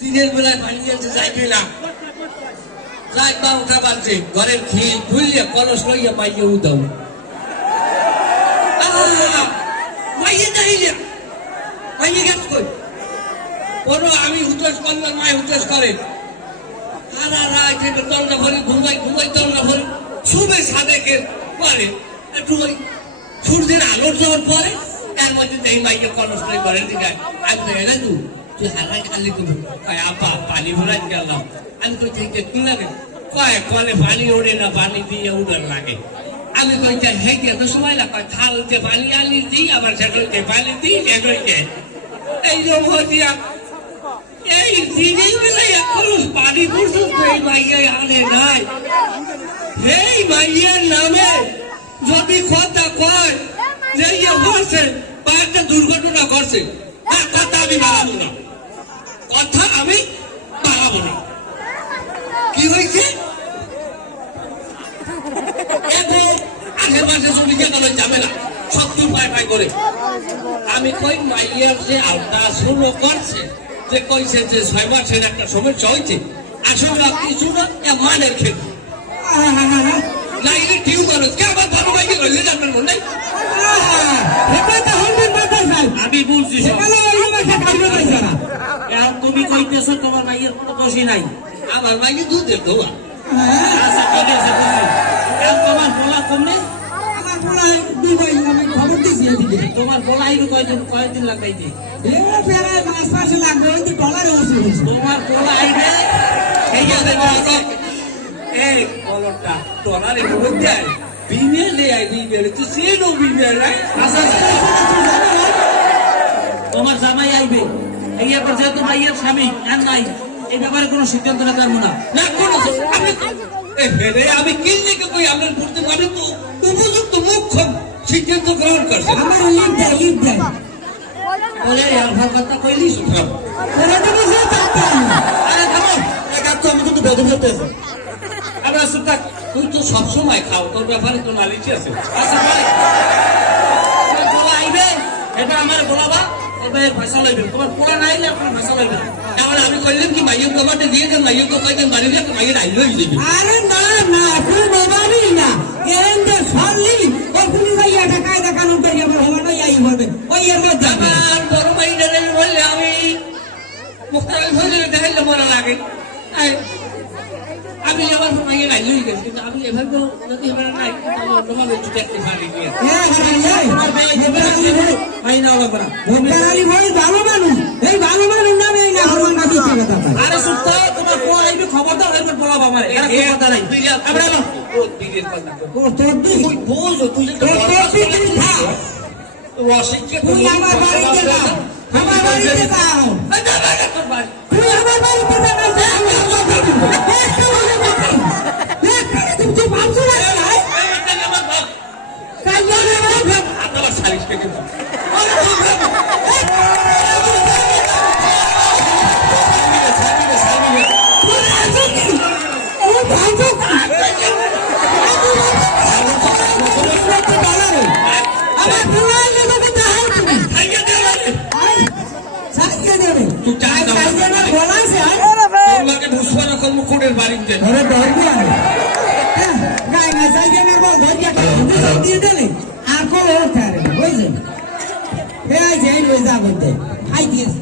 দিনের বেলায় পানি আনতে যাইবে না যাই বা উঠা বানছে ঘরের খিল ভুলিয়া কলস লইয়া মাইয়ে উদাও! মাইয়ে যাইলে মাইয়ে গেছ কই? বড়, আমি হুতস করলাম, মায় হুতস করে। সারা রাত এটা তল্লা ভরি ঘুমাই ঘুমাই তল্লা ভরি শুভে সাদেকে পরে। একটু ওই সূর্যের আলোর যখন পরে, তার মধ্যে দেখি মাইকে কলস লই ঘরের দিকে আমি তো এলা তুই তুই কয়, আপা, পানি ভরাই গেলাম। আমি কই থেকে লাগে কয়, কলে পানি ওড়ে না, পানি দিয়ে উড়ার লাগে। আমি কই যে হে দিয়ে তো সময় লাগে? কয় থালতে পানি আনি দিই আবার সেটাতে পানি দিই সেটাতে এই এই দিনের বেলায় এখন পানি এই মাইয়া আনে নাই? এই মাইয়ার নামে, যদি কথা কয় যে ইয়ে করছে বা দুর্ঘটনা করছে তার কথা আমি বাড়াবো না। কথা আমি বাড়াবো না। কি হয়েছে? আশেপাশে ঝামেলা সত্তর পায় পায় করে। আমি কই, মাইয়ার যে আলতা শুরু করছে, যে কইছে যে ছয় মাসের একটা সমস্যা হয়েছে, আসলে কিছু না মানের ক্ষেত্রে লাইলে টিউ করো কে আবার ভালো মাইকে রইলে জানবেন মনে নাই আমি বলছি সব। এখন তুমি কইতেছো তোমার মাইয়ের কোনো দোষই নাই। আমার মাইকে দুধের দোয়া আচ্ছা ঠিক আছে বুঝছি এখন তোমার বলা কমনে? তোমার বলা আইবে কয়দিন কয়দিন লাগাইছে তোমার বলা আইবে এই যে দেখো, এই কলরটা ডলারে ভোট দেয়। বিনে লে আই বিনে তুই সে নো? বিনে রাই আচ্ছা তোমার জামাই আইবে। এই ব্যাপার যেহেতু মাইয়ের স্বামী আর নাই এই ব্যাপারে কোনো সিদ্ধান্ত না। না কোনো আমি এই হেরে আমি কি লিখে কই আপনার পড়তে আমি তো উপযুক্ত মুখ্য সিদ্ধান্ত গ্রহণ করছি বলে আলফার কথা কইলি? সুতরাং আরে থামো। একা তো আমি কিন্তু বেদম হতে আছে আমরা সুতা তুই তো সবসময় খাও তোর ব্যাপারে তো নালিশি আছে। আচ্ছা আইবে এটা আমার বলাবা? তবে ভাষা লইবে তোমার পোলা না আপনার ভাষা লইবে এখন আমি কইলাম কি মাইয়ের কবাটা দিয়ে দেন মাইয়ের কবাই দেন বাড়ি দিয়ে মাইয়ের আইলো হয়ে যাবে। আরে না না তুই বাবারই না এন্ডে সরলি ও পুলি ভাই কায়দা কানুন করে আবার হলো না হবে ওই এর মধ্যে আমার বড় মাইনের বললে আমি মুখটা হয়ে দেখাইলে মনে লাগে। আমি আমার মাইয়ের আইলো হয়ে গেছে কিন্তু আমি এভাবে যদি এবার নাই আমি অন্যভাবে একটু পারি হ্যাঁ হ্যাঁ আরে সুস্থ তোমার পোলা আইবে খবর দাও বলা আমারে এর কোনো কথা নাই আমরা এলাম। তোর তোর তুই তুই বোঝ তুই তোর তোর তুই তুই থাক অশিক্ষিত তুই আমার বাড়িতে যা আমার বাড়িতে যা তুই চাই না। সাইকে না বলাছে আই বাড়িতে। ধরে ধরবি আমি গাই না সাইকে না বল ধরিয়া একটা হিন্দু সব দিয়ে দিলে আর কোন ওর থাকে না, বুঝলি? হে আই যাই লই বলতে। আই দিয়েছে